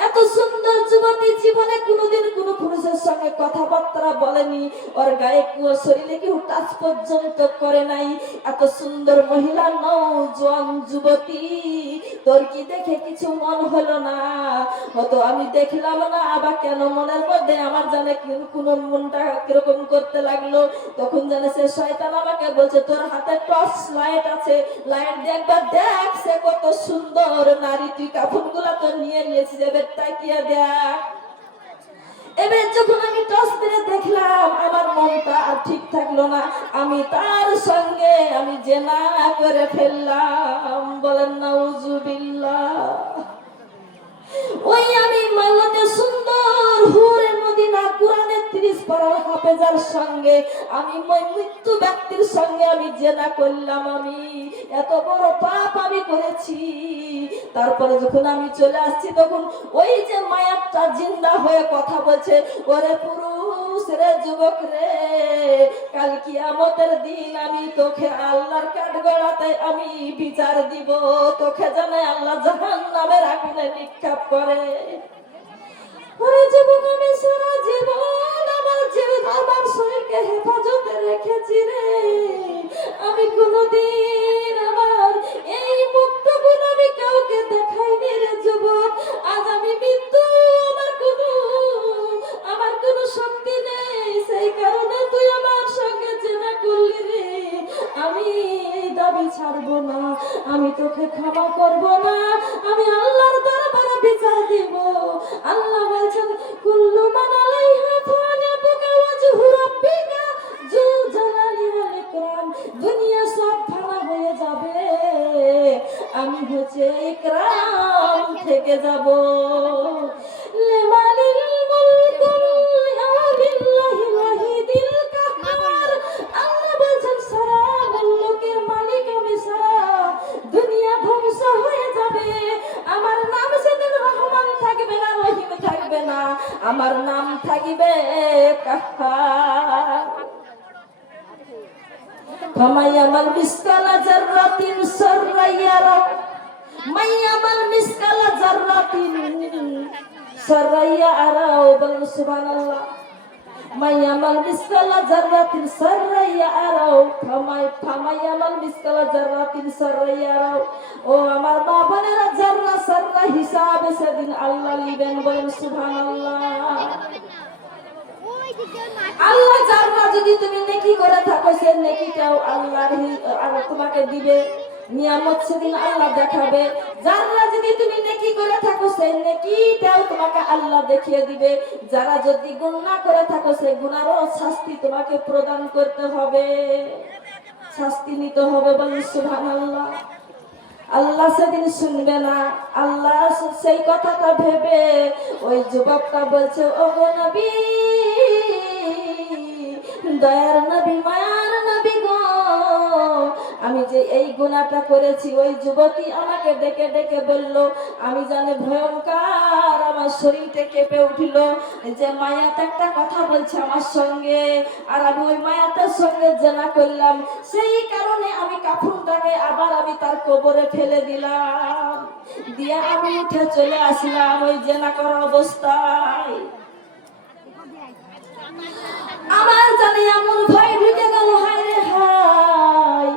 এত সুন্দর যুবতী জীবনে কোনোদিন কোনো পুরুষের সঙ্গে কথাবার্তা বলেনি, ওর গায়ে শরীরে কেউ টাচ পর্যন্ত করে নাই। এত সুন্দর মহিলা নওজোয়ান যুবতী, তোর কি দেখে কিছু মন হলো না? হয়তো আমি দেখলাম না, আবার কেন মনের মধ্যে আমার জানে কোনো মনটা কিরকম করতে লাগলো। তখন জানে সে শয়তান আমাকে বলছে, তোর হাতে টর্চ লাইট আছে, লাইট দিয়ে একবার দেখ সে কত সুন্দর নারী, তুই কাপড়গুলা তো নিয়ে নিয়েছিস, এবার তাকিয়ে দেখ। এবার যখন আমি টর্চ মেরে দেখলাম, আমার মনটা আর ঠিক থাকলো না, আমি তার সঙ্গে আমি জেনা করে ফেললাম। বলেন নাউজুবিল্লাহ। ওই আমি মাওলাতে সুন্দর হুরে মদিনা কুরআনের 30 পারার হাফেজার সঙ্গে আমি মৃত্যু ব্যক্তির সঙ্গে আমি জেনা করলাম। আমি এত বড় পাপ আমি করেছি। তারপরে যখন আমি চলে আসছি, তখন ওই যে মায়াটা জিন্দা হয়ে কথা বলছে, ওরে পুরুষ রে, যুবক রে, কাল কিয়ামতের দিন আমি তোকে আল্লাহর কাঠগড়াতে আমি বিচার দিব। তোকে জানে আল্লাহ জাহান্নামের আগুনে নিক্ষেপ করে। ওরে যুবক, আমি সারা জীবন আমার শরীরকে হেফাজতে রেখেছি রে। আমি কোনোদিন আমার এই মুক্তগুলো আমি কাউকে দেখাইনি রে যুবক। আজ আমি মৃত্যু, আমার কোনো শক্তি নেই, সেই কারণে তুই আমার সঙ্গে জেনা করলি রে। আমি এই দাবি ছাড়বো না, আমি তোকে ক্ষমা করব না, আমি আল্লাহর দরবারে বিচার দিব। আল্লাহ বলছেন, কুল্লু মান আলাইহা ফান ইয়াবকা ওয়াজহু রাব্বিকা যুল জালালি ওয়াল ইকরাম। দুনিয়া সব ফানা হয়ে যাবে, আমি হচ্ছে ইকরাম থেকে যাব। লিমানিল মুলকুল লিল্লাহি ওয়াহিদিল কাহ্হার। আল্লাহ বলছেন, সারা মুলকের মালিক আমি, সারা দুনিয়া ধ্বংস হয়ে যাবে, আমার নাম সেদিন রহমান থাকবে না, রহিম থাকবে না, আমার নাম থাকবে কাহ্হার। ফামাইয়ামাল মিসকালা জাররাতিন শাররান ইয়ারা, মাইয়ামাল মিসকালা জাররাতিন শাররান ইয়ারা। বলেন সুবহানাল্লাহ। মাইয়ামাল মিসকালা জাররাতিন শাররান ইয়ারা, ফামাইয়ামাল মিসকালা জাররাতিন শাররান ইয়ারা। ও আমার মা বোনেরা, জাররা সাররা হিসাব সেদিন আল্লাহ নিবেন। বলেন সুবহানাল্লাহ। আল্লাহ জাররা যদি তুমি নেকি করে থাকো, সেই নেকিটাও আল্লাহ তোমাকে দিবে, নিয়ামত সেদিন আল্লাহ দেখাবে। যারা যদি তুমি নেকি করে থাকো, সেই নেকিটাও তোমাকে আল্লাহ দেখিয়ে দিবে। যারা যদি গুনাহ করে থাকো, সেই গুনাহরও শাস্তি তোমাকে প্রদান করতে হবে, শাস্তি নিতে হবে। বলেন সুবহানাল্লাহ। আল্লাহ সেদিন শুনবে না। আল্লাহ সেই কথাটা ভেবে ওই যুবকটা বলছে, ও গো নবী, দয়ার নবী মায়ার নবী গো, আমি যে এই গুনাহটা করেছি, ওই যুবতী আমাকে ডেকে ডেকে বলল, আমি জানি ভয়ঙ্কর আমার শরীরটা কেঁপে উঠিল যে মায়াতে একটা কথা বলছে আমার সঙ্গে, আর আমি ওই মায়াতের সঙ্গে জেনা করলাম, সেই কারণে আমি কাফনটাকে আবার আমি তার কবরে ফেলে দিলাম, দিয়ে আমি উঠে চলে আসলাম ওই জেনা করা অবস্থায়। আমার জানি এমন ভয় ঢুকে গেল, হায় রে হায়,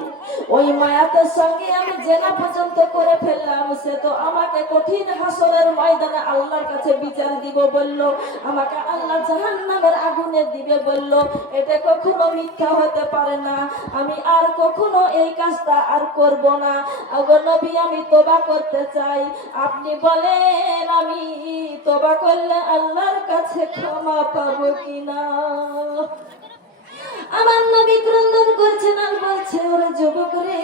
ওই মায়াতের সঙ্গে আমি জেনা পর্যন্ত করে ফেললাম, সে তো আমাকে কঠিন হাসরের ময়দানে আল্লাহর কাছে বিচার দিব বলল, আমাকে আল্লাহ জাহান্নামের আগুনে দিবে বলল, এটা কখনো মিথ্যা হতে পারে না, আমি আর কখনো এই কাজটা আর করব না। ওগো নবী, আমি তোবা করতে চাই, আপনি বলেন আমি তোবা করলে আল্লাহর কাছে ক্ষমা পাবো কিনা? আমার নবী ক্রন্দন করছেন আর বলছে, ওরে যুবক রে,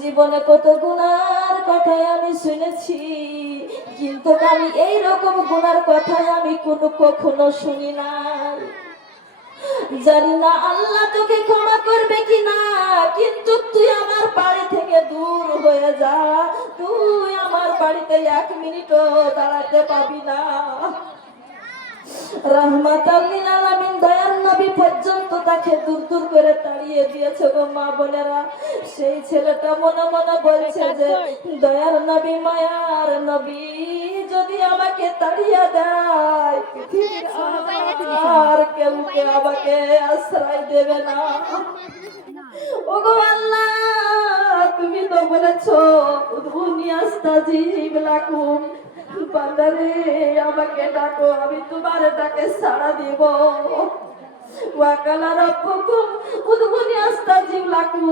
জীবনে কত গুনার কথাই আমি শুনেছি, কিন্তু আমি এই রকম গুনার কথাই আমি কখনো শুনি নাই। জানি না আল্লাহ তোকে ক্ষমা করবে কিনা, কিন্তু তুই আমার বাড়ি থেকে দূর হয়ে যা, তুই আমার বাড়িতে 1 মিনিটও দাঁড়াতে পাবি না। রাহমাতাল লিল আলামিন দয়ার নবী পর্যন্ত তাকে দূর দূর করে তাড়িয়ে দিয়েছে গো মা বোনেরা। সেই ছেলেটা মনে মনে বলছে যে দয়ার নবী মায়ার নবী যদি আমাকে তাড়িয়ে দেয়, পৃথিবীর আর কেউ আমাকে আশ্রয় দেবে না। ওগো আল্লাহ, তুমি তো বলেছো উদউনি আস্তাজিব লাকুম, বান্দারে আমাকে ডাকো, আমি তোমার ডাকে সাড়া দিব। ওয়াকালা রাব্বুকুম উদউনি আস্তাজিব লাকুম,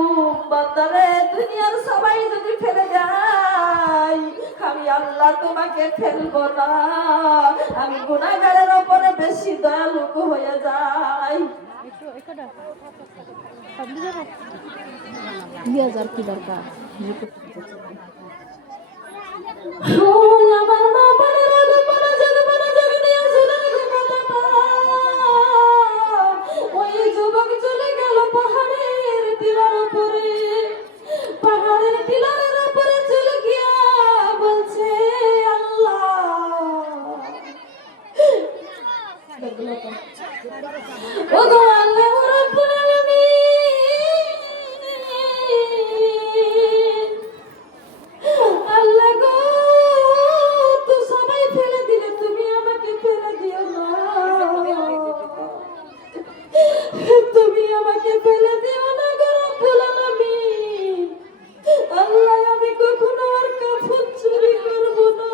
বান্দারে দুনিয়ার সবাই যদি ফেলে যায়, আমি আল্লাহ তোমাকে ফেলবো না, আমি গুনাহগারের উপরে বেশি দয়ালু হয়ে যাই। 2000 কি দরকার? আমার মা বোনেরা মনোযোগ দিয়ে শুনে কথাটা। ওই যুবক চলে গেল পাহাড়ের টিলার উপরে, পাহাড়ের টিলারের উপরে চলে গিয়া বলছে, আল্লাহ ওগো আল্লাহ রাব্বুল আলামিন, আল্লাহ গো, তো সবাই ফেলে দিলে, তুমি আমাকে ফেলে দিও না, তুমি আমাকে ফেলে দিও না গো রব্বুল আলামিন। আল্লাহ, আমি কখনো আর কাফন চুরি করব না,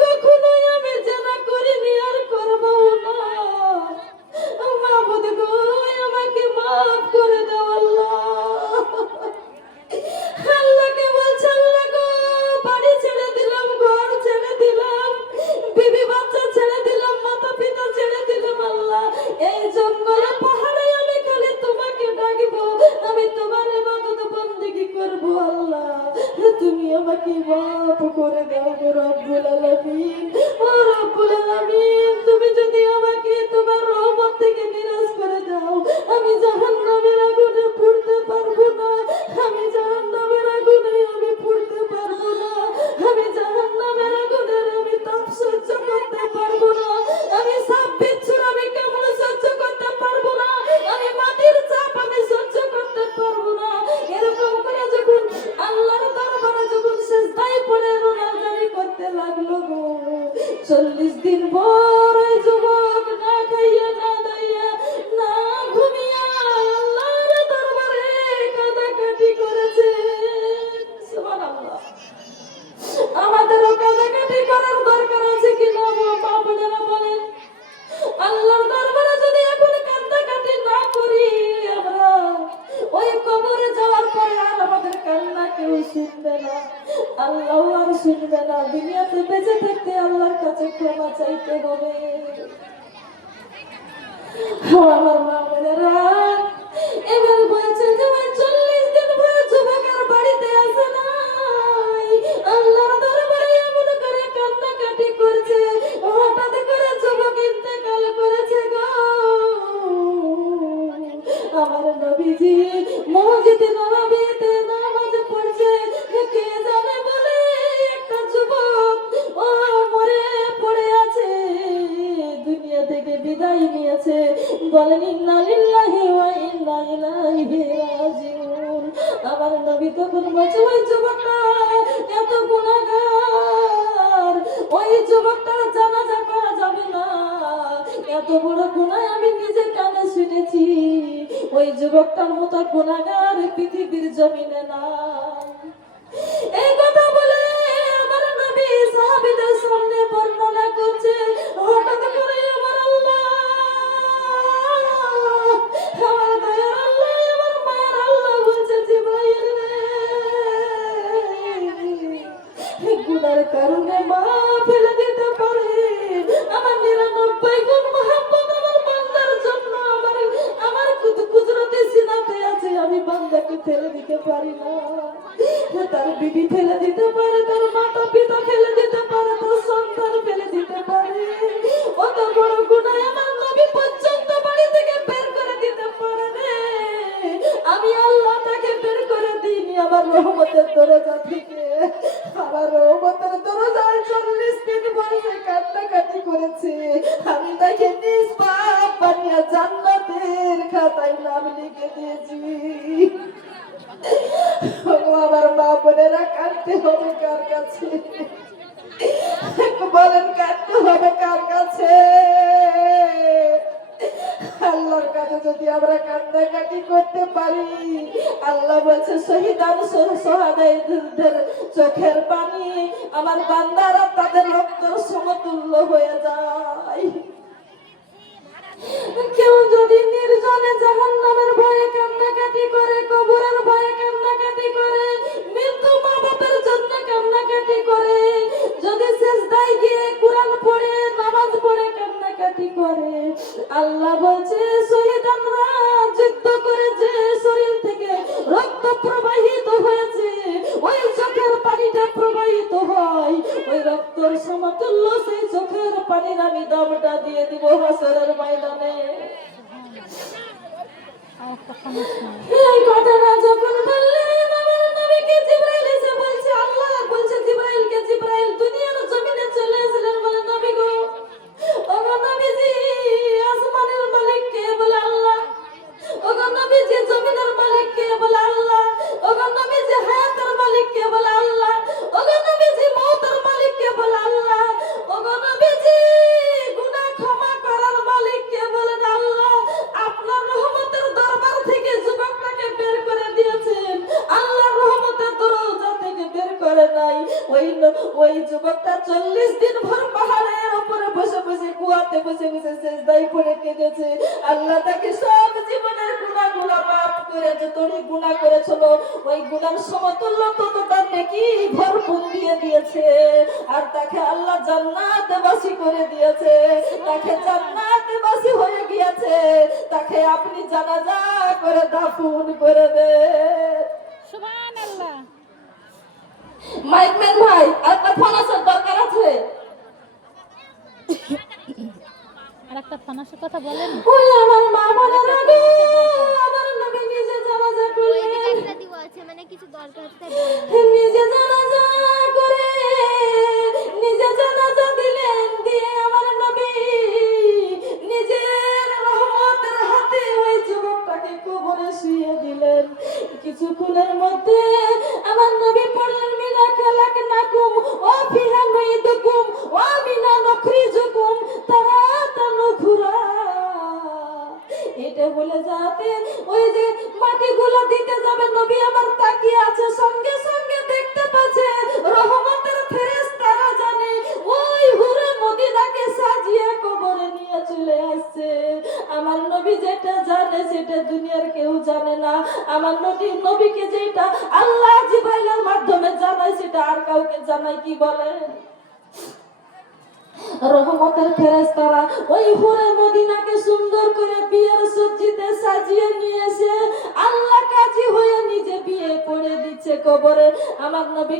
কখনোই আমি জানা করিনি আর করব না। মাবুদ গো, আমাকে মাফ করে দাও আল্লাহ। আল্লাহকে বলছে, আল্লাহ গো, বাড়ি ছেড়ে দিলাম, ঘর ছেড়ে দিলাম, বিবি বাচ্চা ছেড়ে দিলাম, মাতা পিতা ছেড়ে দিলাম, আল্লাহ এই জঙ্গলে পাহাড়ে আমি খালি তোমাকে ডাকবো, আমি তোমার ইবাদত বন্দেগী করব। আল্লাহ, তুমি আমাকে মাফ করে দাও গো রব্বুল আলামিন। ও রব্বুল আলামিন, তুমি যদি আমাকে তোমার রহমত থেকে নিরাশ করে দাও, আমি জাহান্নামের আগুনে পুড়তে পারবো না, আমি জাহান্নামের আগুনে আমি পুড়তে পারবো না, আমি জাহান্নামের আগুনের আমি তাপ সহ্য করতে পারবো না, আমি সাপ বিচ্ছুর আমি কেমন সহ্য করতে পারবো না, আমি মাটির চাপ আমি সহ্য করতে পারবো না। এরকম করে যখন আল্লাহর দরবারে যখন সিজদায় পড়ে রোনাজারি করতে লাগলো গো, 40 দিন পর ওই যুবক না খাইয়া না দাইয়া না ঘুমিয়া আল্লাহর দরবারে কাঁদাকাটি করেছে। সুবহানাল্লাহ। আমাদেরও কাঁদাকাটি করার দরকার আছে কিনা মা বোনেরা বলেন? আল্লাহর দরবারে যদি এখন কাঁদাকাটি না করি, আমরা ওই কবরে যাওয়ার পরে আর আমাদের কান্না কেউ শুনবে না, আল্লাহ আর শুনবে না। দুনিয়াতে বেঁচে থাকতে আল্লাহর কাছে ক্ষমা চাইতে হবে। আমার মা বোনেরা এবার বলছে যে ওই 40 দিন পরে যুবক আর বাড়িতে আসে নাই, আল্লাহর দরবারে এমন করে কান্নাকাটি করছে, হঠাৎ করে যুবক ইন্তেকাল করেছে গো। আমার নবীজি মসজিদে নববীতে নামাজ পড়ছে, কে জানে বলে একটা যুবক ও মরে পড়ে আছে, দুনিয়া থেকে বিদায় নিয়েছে। বলেন ইন্না লিল্লাহি ওয়া ইন্না ইলাইহি রাজিউন। আমার নবী তখন বলছে ওই যুবকটা এত গুনাহগার, ওই যুবকটার জানাজা করা যাবে না, এত বড় গুনাহ আমি নিজে কানে শুনেছি, ওই যুবকটার মতো গুনাহগার পৃথিবীর জমিনে না। এই কথা বলে আমার নবী সাহাবীদের সামনে বর্ণনা করছে। হঠাৎ করে আমার আল্লাহ, আমার দয়ার আল্লাহ, আমার মায়ের আল্লাহ বলছে জিবরাইল রে, গুনার কারণে মা ফেলে দিতে পারে, আমার 99 গুণ মহব্বত আমার বান্দার জন্য আমার আমার কুদরতে সিনাতে আছে, আমি বান্দাকে ফেলে দিতে পারি না। তার বিবি ফেলে দিতে পারে, তার মাতা পিতা ফেলে দিতে পারে, তার সন্তান ফেলে দিতে পারে, অত বড় গুনাহ আমার নবী পর্যন্ত বাড়ি থেকে বের করে দিতে পারে রে। আমি আল্লাহ তাকে বের করে দিইনি আমার রহমতের দরজা থেকে, আমার রহমতের দরজায় 40 দিন বসে কান্নাকাটি করেছে, আমি তাকে নিষ্পাপ বানিয়ে জান্নাতের খাতায় নাম লিখে দিয়েছি। আমার মা বোনেরা কাঁদতে হবে কার কাছে? বলেন কাঁদতে হবে কার কাছে? আল্লাহর কাছে যদি আমরা কান্নাকাটি করতে পারি, আল্লাহ বলছে শহীদান সোহাদাদের চোখের পানি আমার বান্দারা তাদের রক্তের সমতুল্য হয়ে যায়। কেউ যদি নির্জনে জাহান্নামের ভয়ে কান্নাকাটি করে, কবরের ভয়ে কান্নাকাটি করে, মৃত্যু মা বাবার জন্য কান্নাকাটি করে, যদি সিজদায় গিয়ে কোরআন পড়ে নামাজ পড়ে কান্নাকাটি করে, আল্লাহ বলছে শহীদানরা যুদ্ধ করে যে শরীর থেকে রক্ত প্রবাহিত হয়েছে, ওই চোখের পানিটা প্রবাহিত হয়, ওই রক্তের সমতুল্য সেই চোখের পানির আমি দামটা দিয়ে দিব হাসরের ময়দানে। এই ঘটনা যখন বললেন আমার নবীকে জিবরাইল এসে বলছে, আল্লাহ বলছে জিবরাইলকে, জিবরাইল দুনিয়ার জমিনে চলে এসেছিলেন, বলে নবী গো, ওগো নবীজি আসমানের মালিক কে? বলে আল্লাহ। ওগো নবীজি জমিনের মালিক কে? বলে আল্লাহ। ওগো নবীজি হায়াতের মালিক কে? বলে আল্লাহ। ওগো নবীজি মওতের মালিক কে? বলে আল্লাহ। ওগো নবীজি গুনাহ ক্ষমা করার মালিক কে? বলেন আল্লাহ। আপনার রহমতের দরবার থেকে যুবকটাকে বের করে দিয়েছেন, আল্লাহর রহমতের দরজা থেকে বের করে নাই। ওই যুবকটা 40 দিন ভর পাহাড়ের উপরে বসে বসে কুয়াতে বসে বসে সিজদায় পড়ে কেঁদেছে। আল্লাহ তাকে সব জীবনের গুনাহগুলো মাফ করে, যতটি গুনাহ করেছিল ওই গুনার সমতুল্য ততটা নেকি ভরপুর দিয়ে দিয়েছে, আর তাকে আল্লাহ জান্নাতে বাসী করে দিয়েছে, তাকে জান্নাতে বাসী হয়ে গিয়েছে, তাকে আপনি জানাজা করে দাফন করে দেন। সুবহানাল্লাহ। মাইকম্যান ভাই একটা ফোন আসার দরকার আছে। আর একটা ফানাসের কথা বলেন। ওই আমার মা বোনেরা গো, আমার নবী নিজে জানাজা করলেন, মানে কিছু দরকার নিজে জানাজা করে নিজে জানাজা দিলেন, দিয়ে আমার নবী নিজের রহমতের হাতে ওই যুবকটাকে কবরে শুইয়ে দিলেন। কিছুক্ষণের মধ্যে আমার নবী পড়লেন মিনা খালাকনাকুম ওয়া ফিহা নুইদুকুম ওয়া মিনা নুখরিজুকুম তারাতান উখরা। এটা বলে যাতে ওই যে মাটিগুলো দিতে যাবে, নবী আমার তাকিয়ে আছে, সঙ্গে সঙ্গে দেখতে পাচ্ছে রহমতের ফেরেশতারা জানে ওই হুরে মদিনাকে সাজিয়ে কবরে নিয়ে চলে আসছে। আমার নবী যেটা জানে সেটা দুনিয়ার কেউ জানে না। আমার নবীকে যেটা আল্লাহ জিবরাইলের মাধ্যমে জানায় সেটা আর কাউকে জানায় কি বলে? রহমতের ফেরেশতারা ওই হুরে মদিনাকে সুন্দর করে বিয়ের সজ্জিতে সাজিয়ে নিয়ে এসে আল্লাহ কাজী হয়ে নিজে বিয়ে করে দিচ্ছে কবরে। আমার নবী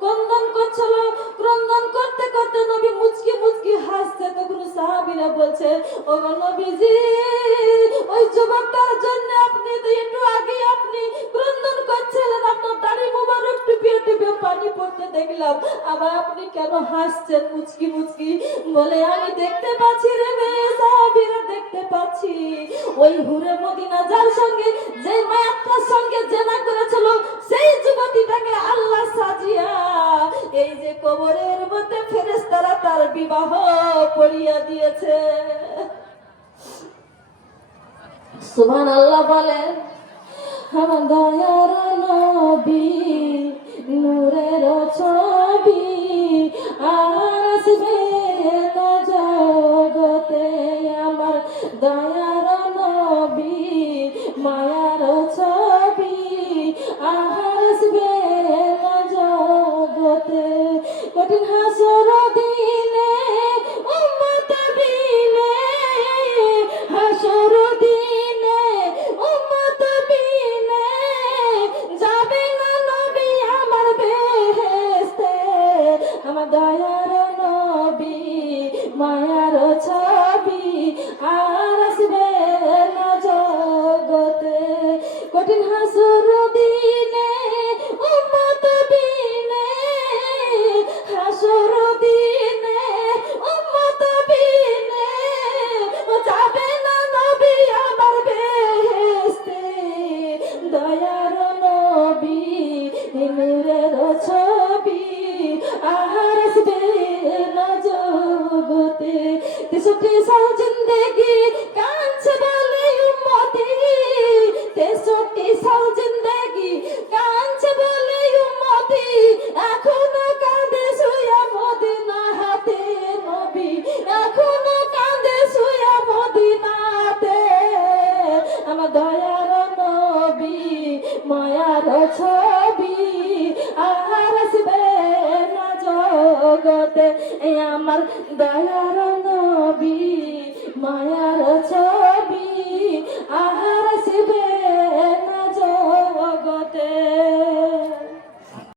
ক্রন্দন করছিল, ক্রন্দন করতে করতে নবী মুচকি মুচকি হাসছে। তখন সাহাবীরা বলছে ওগো নবীজি ওই যুবকটার জন্য আপনি কেন হাসছেন মুচকি মুচকি? বলে আমি দেখতে পাচ্ছি রে মেয়ে সাহাবীরা, দেখতে পাচ্ছি ওই হুরে মদিনা যার সঙ্গে, যে মায়াটার সঙ্গে জেনা করেছিল, সেই যুবতীটাকে আল্লাহ সাজিয়া এই যে কবরের মধ্যে ফেরেশতারা তার বিবাহ পড়িয়া দিয়েছে। সুবহানাল্লাহ বলেন। আমার দয়ার নবী নূরের ছবি আর আসবে না জগতে। আমার দয়ার নবী মায়ার ছবি আর আসবে না জগতে। কঠিন হাসর দিনে উম্মত বিনে, হাসর দিনে উম্মত বিনে যাবে না নবী আমার বেহেশতে। আমার দয়ার নবী মায়ার ছবি আর আসবে না জগতে। কঠিন হাসর দিনে উম্মত বিনে, হাসর দিনে উম্মত বিনে যাবে না নবী আমার বেহেশতে। দয়ার নবী নূরের ছবি আর আসবে না জগতে। 63 সাল জিন্দেগি কাঁদছে বলে উম্মতি, 63 সাল জিন্দেগি কাঁদছে বলে উম্মতি, এখনো কাঁদে শুয়া মদিনা হাতে নবী, এখনো কাঁদে শুয়া মদিনাতে। আমার দয়ার নবী মায়ার ছবি আর আসবে না জগতে। আমার দয়ার নবী মায়ার ছবি আর